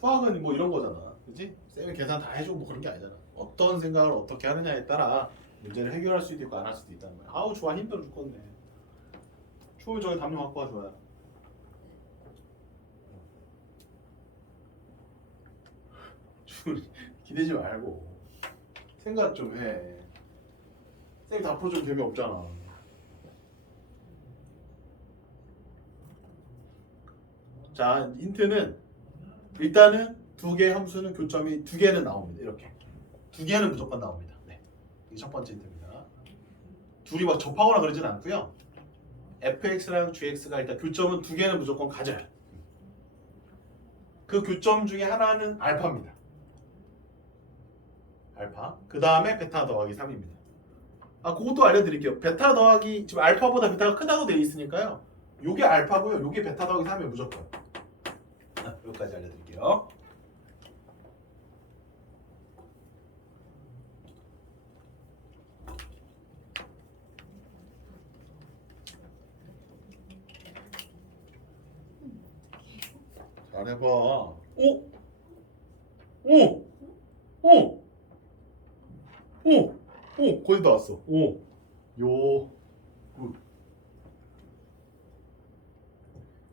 수학은 뭐 이런 거잖아, 그지? 쌤이 계산 다 해주고 뭐 그런 게 아니잖아. 어떤 생각을 어떻게 하느냐에 따라 문제를 해결할 수도 있고 안 할 수도 있다는 거야. 아우 좋아, 힘들어 죽겠네. 추울 저기 담요 갖고 와. 좋아요. 기대지 말고 생각 좀 해. 쌤이 다 풀어주면 재미없잖아. 자, 힌트는 일단은 두 개의 함수는 교점이 두 개는 나옵니다. 이렇게 두 개는 무조건 나옵니다. 네, 이게 첫 번째 힌트입니다. 둘이 막 접하거나 그러진 않고요. fx랑 gx가 일단 교점은 두 개는 무조건 가져요. 그 교점 중에 하나는 알파입니다. 알파. 그 다음에 베타 더하기 3입니다. 그것도 알려드릴게요. 베타 더하기 지금 알파보다 베타가 크다고 되어 있으니까요. 요게 알파고요. 요게 베타 더하기 3이에요. 무조건. 여기까지 알려드릴게요. 안 해봐. 오! 오! 오! 오! 오! 거의 다 왔어. 오! 요. 굿.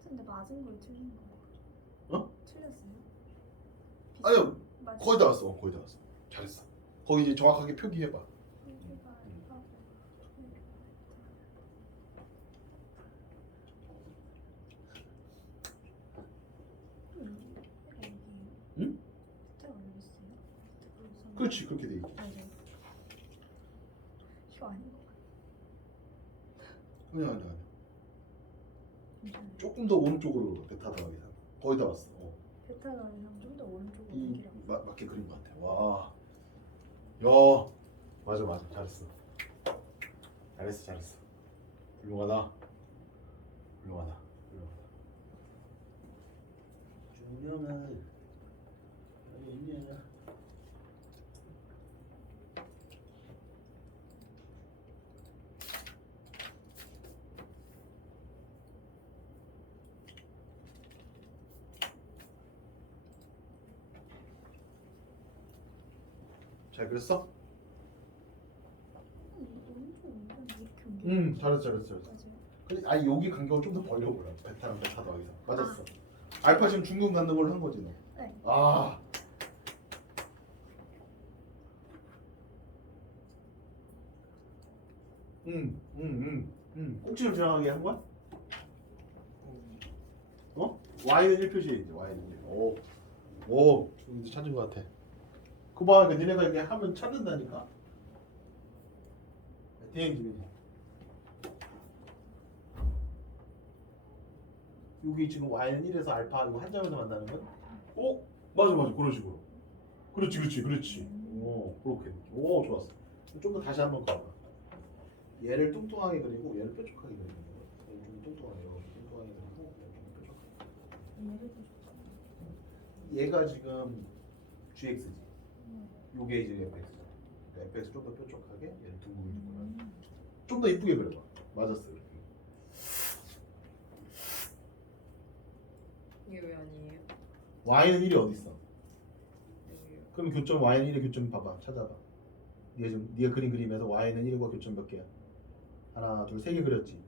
근데 맞은 걸 틀린 거. 어? 틀렸어요? 아니요. 맞- 거의 다 왔어. 거의 다 왔어. 잘했어. 거기 이제 정확하게 표기해봐. 여기가 알파고. 응? 밑에 올렸어요? 그렇지. 그렇게 돼 있지. 맞아요. 이거 아닌 것 아니야. 같아요. 조금 더 오른쪽으로 베타 더하기 3. 거의 다 왔어. 베타 나오면 좀 더 오른쪽으로 이 옮기라고. 맞게 그린 것 같아. 와. 야. 맞아. 잘했어. 잘했어. 훌륭하다. 준영아. 여기 있냐? 잘 그렸어? 오른쪽 옮기면 이렇게 옮겨. 잘했어. 맞아요. 근데 아니 여기 간격을 좀 더 벌려보라. 베타랑 베타 더하기 3. 맞았어. 알파 지금 중근 갖는 걸로 한 거지 너. 네. 아. 꼭지를 지나가게 한 거야? 어? Y는 1표시해 이제 Y는 1. 오, 이제 찾은 것 같아. 그 봐, 그 니네가 이렇게 하면 찾는다니까. 대행진이지. 여기 지금 Y는 1에서 알파 이거 한 점에서 만나는 건? 오, 맞아, 그런 식으로. 그렇지. 오, 그렇게. 오, 좋았어. 좀 더 다시 한번 가봐. 얘를 뚱뚱하게 그리고 얘를 뾰족하게 그리는 거야. 얘를 좀 뚱뚱하게 그리고 얘를 좀 뾰족하게. 얘를 좀 얘가 지금 GX지. 요게 이제 FX잖아. FX 좀 더 뾰족하게 얘를 둥글둥글. 좀 더 이쁘게 그려봐. 맞았어 이렇게. 이게 왜 아니에요? Y는 1이 어디 있어? 여기요. 그럼 교점 Y는 1의 교점 봐봐. 찾아봐. 네가 그린 그림에서 Y는 1과 교점 몇 개야? 하나, 둘, 3개 그렸지.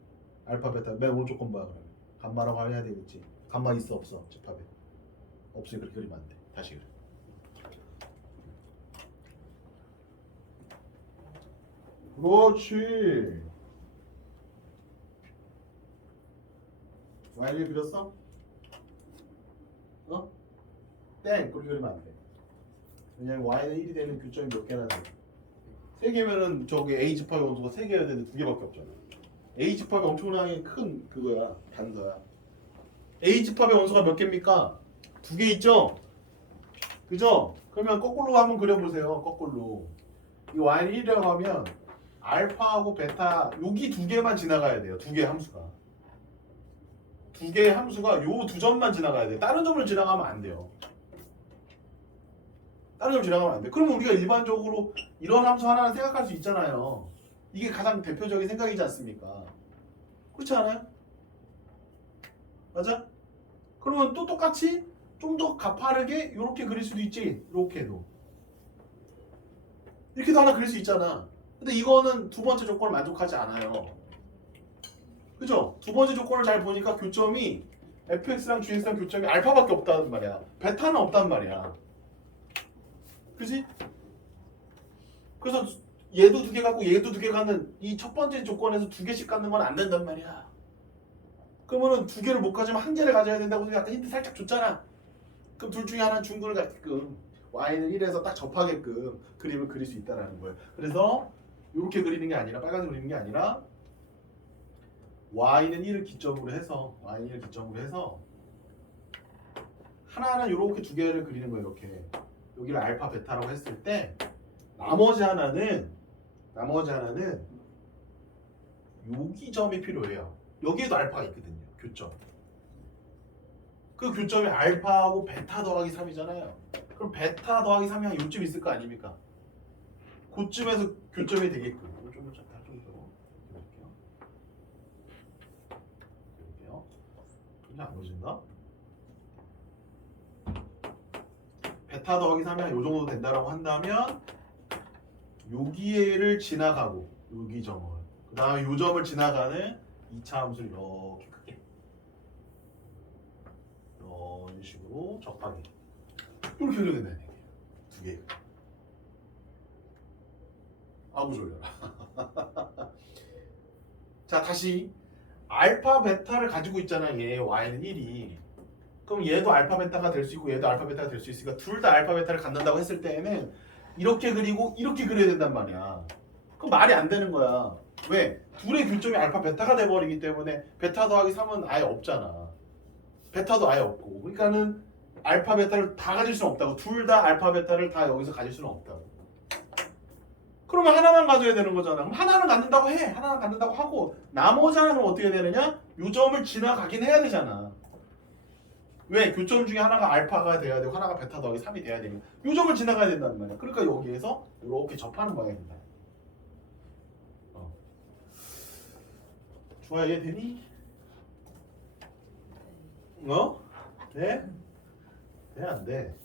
알파, 베타 맨 오른쪽 건 봐야 그러면. 감마라고 해야 되겠지. 감마 있어 없어? 집합에. 없으니 그렇게 그리면 안 돼. 다시 그려. 그렇지. Y를 그렸어? 어? 땡! 그렇게 그리면 안 돼. 왜냐면 Y는 1이 되는 교점이 몇 개나 돼. 3개면은 저기 A 집합의 원소가 3개여야 되는데 2개밖에 없잖아. A 집합이 엄청나게 큰 그거야. 단서야. A 집합의 원소가 몇 개입니까? 2개 있죠? 그죠? 그러면 거꾸로 한번 그려보세요. 거꾸로. 이 Y는 1이라고 하면 알파하고 베타 여기 2개만 지나가야 돼요. 2개의 함수가. 2개의 함수가 요 2점만 지나가야 돼. 다른 점을 지나가면 안 돼요. 다른 점 지나가면 안 돼. 그러면 우리가 일반적으로 이런 함수 하나는 생각할 수 있잖아요. 이게 가장 대표적인 생각이지 않습니까? 그렇지 않아요? 맞아? 그러면 또 똑같이 좀 더 가파르게 이렇게 그릴 수도 있지. 이렇게도. 이렇게도 하나 그릴 수 있잖아. 근데 이거는 두 번째 조건을 만족하지 않아요. 그죠? 두 번째 조건을 잘 보니까 교점이 fx랑 gx랑 교점이 알파밖에 없단 말이야. 베타는 없단 말이야. 그지? 그래서 얘도 2개 갖고 얘도 2개 갖는 이 첫 번째 조건에서 2개씩 갖는 건 안 된단 말이야. 그러면은 2개를 못 가지면 1개를 가져야 된다고 아까 힌트 살짝 줬잖아. 그럼 둘 중에 하나는 중근을 갖게끔 y는 1에서 딱 접하게끔 그림을 그릴 수 있다라는 거예요. 그래서 이렇게 그리는 게 아니라 빨간색 그리는 게 아니라 y는 1을 기점으로 해서 하나는 이렇게 2개를 그리는 거예요. 이렇게 여기를 알파 베타라고 했을 때 나머지 하나는 여기 점이 필요해요. 여기에도 알파가 있거든요. 교점. 그 교점이 알파하고 베타 더하기 3이잖아요. 그럼 베타 더하기 3이 한 요쯤 있을 거 아닙니까? 그쯤에서 교점이 되게끔. 좀 더 이렇게요. 이제 안 보여진다? 베타 더하기 3이 요 정도 된다라고 한다면 여기를 지나가고 여기 점을 그 다음에 요 점을 지나가는 2차 함수를 이렇게 크게 이런 식으로 접하게 이렇게 그려낸다는 얘기예요. 두 개가. 아우 졸려라. 자 다시 알파 베타를 가지고 있잖아. 얘 y는 1이. 그럼 얘도 알파 베타가 될 수 있고 얘도 알파 베타가 될 수 있으니까 둘 다 알파 베타를 갖는다고 했을 때에는 이렇게 그리고 이렇게 그려야 된단 말이야. 그럼 말이 안 되는 거야. 왜? 둘의 교점이 알파 베타가 돼버리기 때문에 베타 더하기 3은 아예 없잖아. 베타도 아예 없고. 그러니까는 알파 베타를 다 가질 수는 없다고. 둘 다 알파 베타를 다 여기서 가질 수는 없다고. 그러면 하나만 가져야 되는 거잖아. 그럼 하나는 갖는다고 해. 하나는 갖는다고 하고 나머지 하나는 어떻게 되느냐? 요 점을 지나가긴 해야 되잖아. 왜? 교점 중에 하나가 알파가 돼야 되고 하나가 베타 더하기 3이 돼야 되면 요 점을 지나가야 된다는 말이야. 그러니까 여기에서 이렇게 접하는 모양입니다. 주아 얘 되니? 돼? 돼? 안 돼?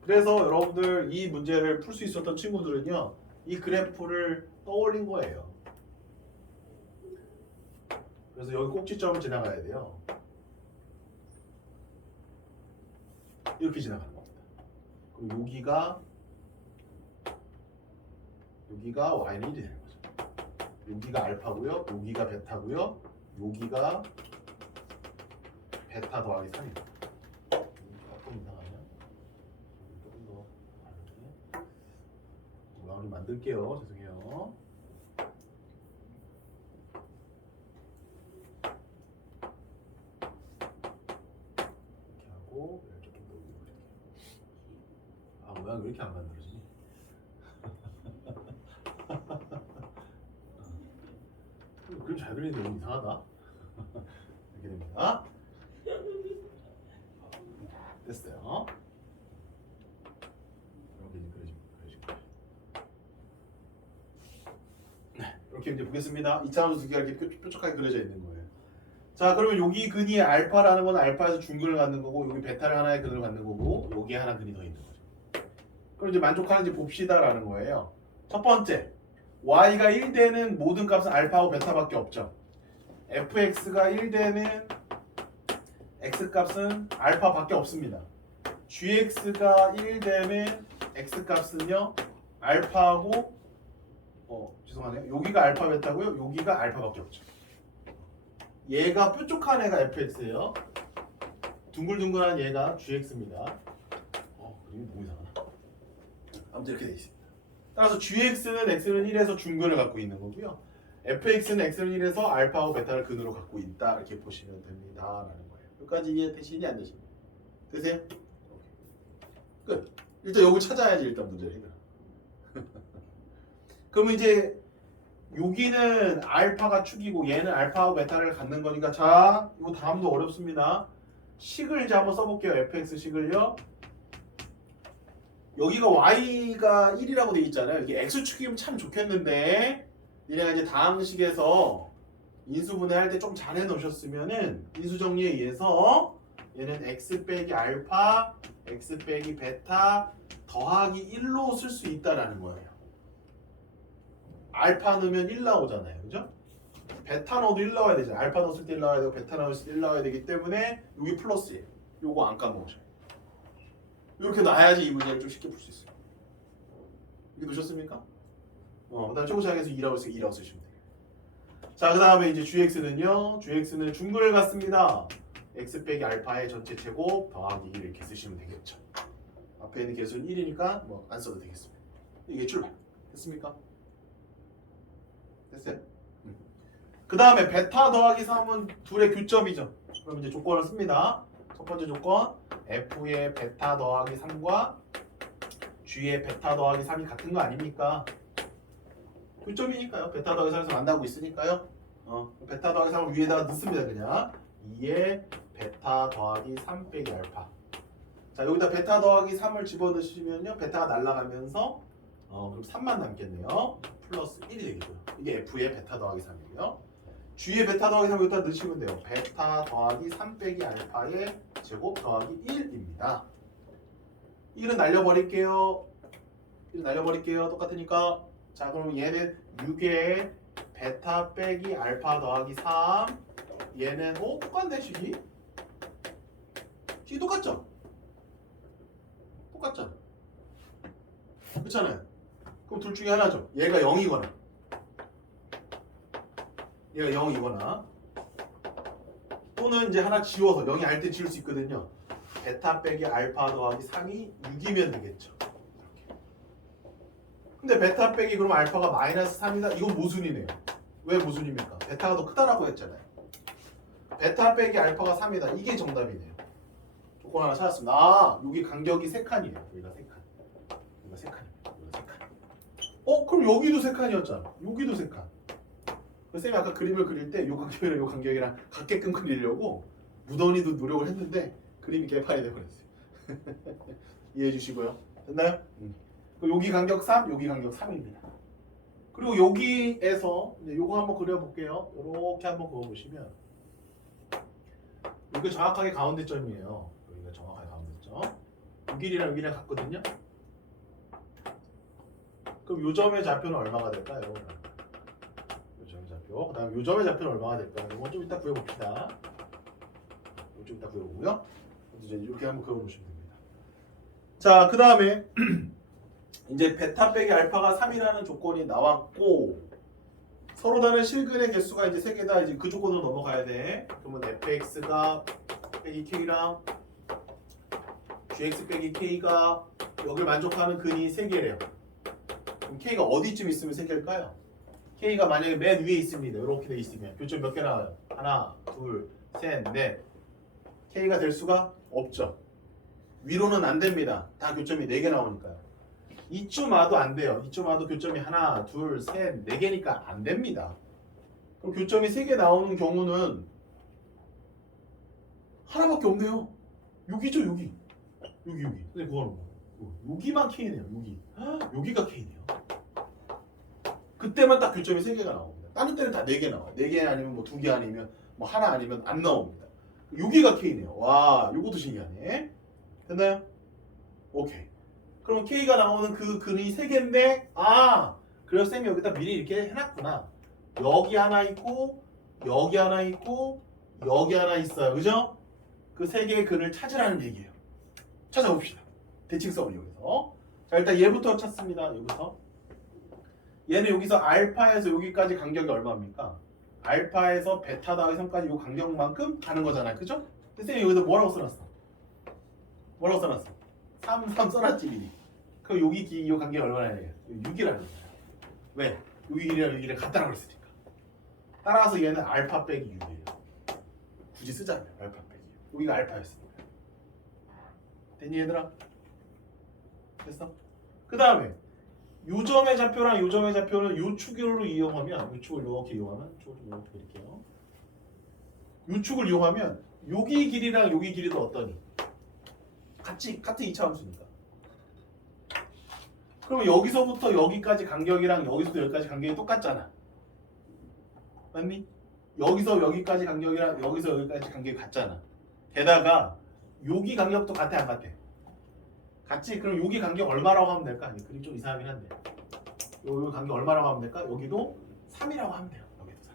그래서 여러분들 이 문제를 풀 수 있었던 친구들은요 이 그래프를 떠올린 거예요. 그래서 여기 꼭지점을 지나가야 돼요. 이렇게 지나가는 겁니다. 그럼 여기가 y는 1이 되는 거죠. 여기가 알파고요. 여기가 베타고요. 여기가 베타 더하기 3입니다. 조금 이상하냐? 조금 더 다르게 모양을 만들게요. 죄송해요. 이렇게 하고 조금 더 올릴게요. 아 모양이 왜 이렇게 안 만들어지니? 그림 잘 그리는데 너무 이상하다. 이렇게 됩니다. 됐어요. 이렇게 이제 그려지고. 네, 이렇게 이제 보겠습니다. 2차 함수 두 개가 이렇게 뾰족하게 그려져 있는 거예요. 자, 그러면 여기 근이 알파라는 건 알파에서 중근을 갖는 거고, 여기 베타를 하나의 근을 갖는 거고, 여기에 하나 근이 더 있는 거죠. 그럼 이제 만족하는지 봅시다라는 거예요. 첫 번째, y가 1되는 모든 값은 알파하고 베타밖에 없죠. fx가 1되는 x값은 알파밖에 없습니다. gx가 1되는 x값은요 알파하고 죄송하네요. 여기가 알파 베타고요. 여기가 알파밖에 없죠. 얘가 뾰족한 애가 fx예요. 둥글둥글한 얘가 gx입니다. 그림이 너무 이상하다. 아무튼 이렇게 돼 있습니다. 따라서 gx는 x는 1에서 중근을 갖고 있는 거고요. fx는 x는 1에서 알파하고 베타를 근으로 갖고 있다. 이렇게 보시면 됩니다. 라는 거예요. 여기까지 이해되시니 안 되시니? 되세요? 끝. 일단 여기 찾아야지 일단 문제를 해결. 그러면 이제 여기는 알파가 축이고 얘는 알파하고 베타를 갖는 거니까 자, 이거 다음도 어렵습니다. 식을 이제 한번 써볼게요. fx 식을요. 여기가 y가 1이라고 돼 있잖아요. 이게 x축이면 참 좋겠는데 얘네가 이제 다음 식에서 인수분해 할 때 좀 잘 해놓으셨으면은 인수정리에 의해서 얘는 x 빼기 알파, x 빼기 베타 더하기 1로 쓸 수 있다라는 거예요. 알파 넣으면 1 나오잖아요. 그죠? 베타 넣어도 1 나와야 되잖아요. 알파 넣었을 때 1 나와야 되고 베타 넣었을 때 1 나와야 되기 때문에 여기 플러스예요. 요거 안 까먹으셔요. 이렇게 놔야지 이 문제를 좀 쉽게 풀 수 있어요. 이게 놓으셨습니까? 그다음 최고차항에서 2라고 쓰시면 2라고 쓰시면 돼요. 자, 그 다음에 이제 gx는요. gx는 중근을 갖습니다. x 빼기 알파의 전체 제곱 더하기 1 이렇게 쓰시면 되겠죠. 앞에 있는 개수는 1이니까 뭐 안 써도 되겠습니다. 이게 출발. 됐습니까? 됐어요? 그 다음에 베타 더하기 3은 둘의 교점이죠. 그럼 이제 조건을 씁니다. 첫 번째 조건 f의 베타 더하기 3과 g의 베타 더하기 3이 같은 거 아닙니까? 교점이니까요. 베타 더하기 3에서 만나고 있으니까요. 베타 더하기 3을 위에다가 넣습니다. 그냥 2의 베타 더하기 3 빼기 알파. 자, 여기다 베타 더하기 3을 집어넣으시면요. 베타가 날아가면서 그럼 3만 남겠네요. 플러스 1이 되겠고요. 이게 f의 베타 더하기 3이고요. g의 베타 더하기 3을 여기다 넣으시면 돼요. 베타 더하기 3 빼기 알파의 제곱 더하기 1입니다. 1은 날려버릴게요. 1은 날려버릴게요. 똑같으니까. 자, 그럼 얘는 6에 베타 빼기 알파 더하기 3. 얘는 똑같네 식이. 식이 똑같죠? 똑같죠? 그렇잖아요. 그럼 둘 중에 하나죠. 얘가 0이거나 얘가 0이거나 또는 이제 하나 지워서 0이 알 때 지울 수 있거든요. 베타 빼기 알파 더하기 3이 6이면 되겠죠. 이렇게. 근데 베타 빼기 그럼 알파가 마이너스 3이다. 이건 모순이네요. 왜 모순입니까? 베타가 더 크다라고 했잖아요. 베타 빼기 알파가 3이다. 이게 정답이네요. 조건 하나 찾았습니다. 아, 여기 간격이 3칸이에요. 여기가 3칸. 여기가 3칸입니다. 여기가 3칸. 그럼 여기도 3칸이었잖아. 여기도 3칸. 쌤이 아까 그림을 그릴 때 요 간격이랑 요 간격이랑 같게끔 그리려고 무던히도 노력을 했는데 그림이 개판이 돼버렸어요. 이해해 주시고요. 됐나요? 여기 간격 3, 여기 간격 3입니다. 그리고 여기에서 이제 요거 한번 그려볼게요. 이렇게 한번 그어보시면 여기 정확하게 가운데점이에요. 여기가 정확하게 가운데점. 요 길이랑 여기랑 같거든요. 그럼 요 점의 좌표는 얼마가 될까요? 요 점의 좌표. 그 다음에 요 점의 좌표는 얼마가 될까요? 이건 좀 이따 구해봅시다. 이거 좀 이따 구해보고요. 이제 이렇게 한번 그려보시면 됩니다. 자, 그 다음에 이제 베타 빼기 알파가 3이라는 조건이 나왔고 서로 다른 실근의 개수가 이제 3개다. 이제 그 조건으로 넘어가야 돼. 그러면 fx가 빼기 k랑 gx 빼기 k가 여기를 만족하는 근이 3개래요. 그럼 k가 어디쯤 있으면 3개일까요? k가 만약에 맨 위에 있습니다. 이렇게 돼 있으면 교점 몇 개 나와요? 하나, 둘, 셋, 넷. k가 될 수가 없죠. 위로는 안 됩니다. 다 교점이 4개 나오니까요. 이쯤 와도 안 돼요. 이쯤 와도 교점이 하나, 둘, 셋, 4개니까 안 됩니다. 그럼 교점이 3개 나오는 경우는 하나밖에 없네요. 여기죠, 여기. 여기. 근데 그거는 뭐? 여기만 K네요. 여기. 여기가 K네요. 그때만 딱 교점이 3개가 나옵니다. 다른 때는 다 4개 나와요. 4개 아니면 뭐 2개 아니면 뭐 하나 아니면 안 나옵니다. 여기가 K네요. 와, 요것도 신기하네. 됐나요? 오케이. 그럼 K가 나오는 그 근이 3개인데 그래서 쌤이 여기다 미리 이렇게 해놨구나. 여기 하나 있고 여기 하나 있고 여기 하나 있어요. 그죠? 그 3개의 근을 찾으라는 얘기예요. 찾아봅시다. 대칭성을 이용해서. 자, 일단 얘부터 찾습니다. 여기서. 얘는 여기서 알파에서 여기까지 간격이 얼마입니까? 알파에서 베타 더하기 3까지 이 간격만큼 가는 거잖아요. 그죠? 근데 쌤이 여기다 뭐라고 써놨어? 뭐라고 써놨어? 3 써놨지 미리. 그럼 여기 이 간격이 얼마나 해요? 6이라는 거예요. 왜? 여기 길이랑 여기 길이랑 같다라고 그랬으니까. 따라서 얘는 알파 빼기 6이에요. 굳이 쓰자면 알파 빼기 6. 여기가 알파였으니까. 됐니 얘들아? 됐어? 그 다음에 요 점의 좌표랑 요 점의 좌표는 요 축으로 이용하면 요 축을 이렇게 이용하면 축을 좀 이렇게 드릴게요. 요 축을 이용하면 여기 길이랑 여기 길이도 어떠니? 같은 2차 함수니까. 그러면 여기서부터 여기까지 간격이랑 여기서부터 여기까지 간격이 똑같잖아. 맞니? 여기서 여기까지 간격이랑 여기서 여기까지 간격이 같잖아. 게다가 여기 간격도 같아 안 같아? 같지? 그럼 여기 간격 얼마라고 하면 될까? 아니, 그림 좀 이상하긴 한데. 여기 간격 얼마라고 하면 될까? 여기도 3이라고 하면 돼요. 여기도 3.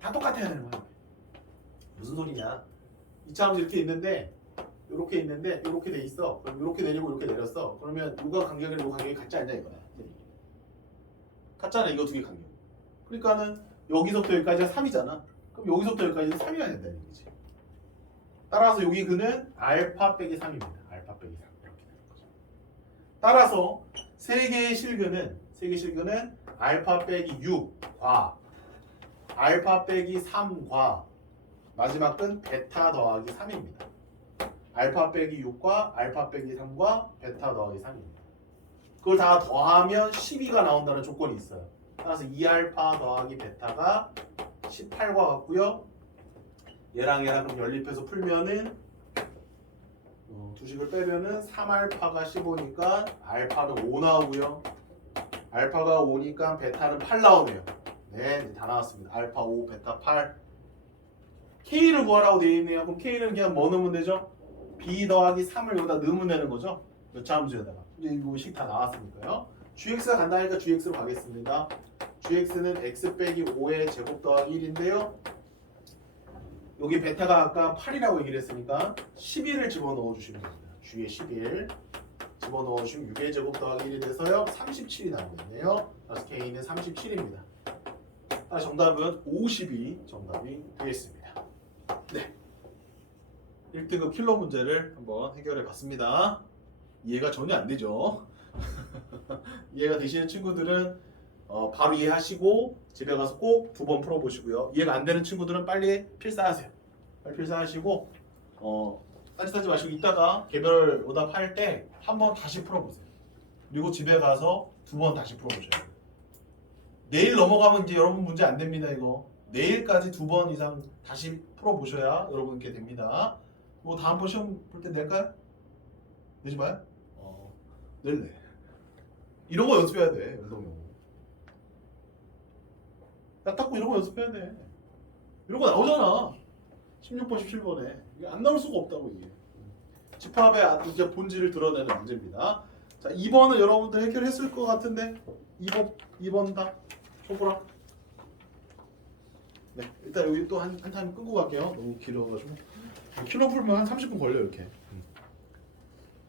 다 똑같아야 되는 거야. 무슨 소리냐? 2차 함수 이렇게 있는데 이렇게 있는데 이렇게 돼 있어. 그럼 이렇게 내리고 이렇게 내렸어. 그러면 이거 간격이랑 이거 간격이 같지 않냐 이거야. 같잖아. 이거 두 개 간격. 그러니까는 여기서부터 여기까지가 3이잖아. 그럼 여기서부터 여기까지는 3이어야 된다는 얘기지. 따라서 여기 근은 알파 빼기 3입니다. 알파 빼기 3 이렇게 되는 거죠. 따라서 세 개의 실근은 알파 빼기 6과 알파 빼기 3과 마지막 근 베타 더하기 3입니다. 알파 빼기 6과 알파 빼기 3과 베타 더하기 3입니다. 그걸 다 더하면 12가 나온다는 조건이 있어요. 따라서 2알파 더하기 베타가 18과 같고요. 얘랑 그럼 연립해서 풀면은 두식을 빼면은 3알파가 15니까 알파는 5 나오고요. 알파가 5니까 베타는 8 나오네요. 네, 이제 다 나왔습니다. 알파 5, 베타 8. K를 구하라고 되어 있네요. 그럼 K는 그냥 뭐 넣으면 되죠? B 더하기 3을 여기다 넣으면 되는 거죠. 여차함수에다가 이제 이거식 다 나왔으니까요. gx가 간다 하니까 gx로 가겠습니다. gx는 x 빼기 5의 제곱 더하기 1인데요. 여기 베타가 아까 8이라고 얘기를 했으니까 11을 집어넣어 주시면 됩니다. g에 11 집어넣어 주시면 6의 제곱 더하기 1이 돼서요 37이 나오겠네요. 그래서 k는 37입니다. 정답은 52 정답이 되겠습니다. 네, 1등급 킬러 문제를 한번 해결해 봤습니다. 이해가 전혀 안 되죠? 이해가 되시는 친구들은 바로 이해하시고 집에 가서 꼭 2번 풀어보시고요. 이해가 안 되는 친구들은 빨리 필사하세요. 빨리 필사하시고 딴짓하지 마시고 이따가 개별 오답할 때 한번 다시 풀어보세요. 그리고 집에 가서 2번 다시 풀어보셔야 돼요. 내일 넘어가면 이제 여러분 문제 안 됩니다. 이거 내일까지 2번 이상 다시 풀어보셔야 여러분께 됩니다. 뭐 다음번 시험 볼 때 낼까요? 내지 마요? 낼래. 이런 거 연습해야 돼. 운동용. 딱 닦고 이런 거 연습해야 돼. 이런 거 나오잖아. 16번, 17번에. 이게 안 나올 수가 없다고 이게. 집합의 이제 본질을 드러내는 문제입니다. 자, 2번은 여러분들 해결했을 것 같은데 2번 다 초보라. 네, 일단 여기 또 한 타임 끊고 갈게요. 너무 길어가지고 킬러 풀면 한 30분 걸려요 이렇게.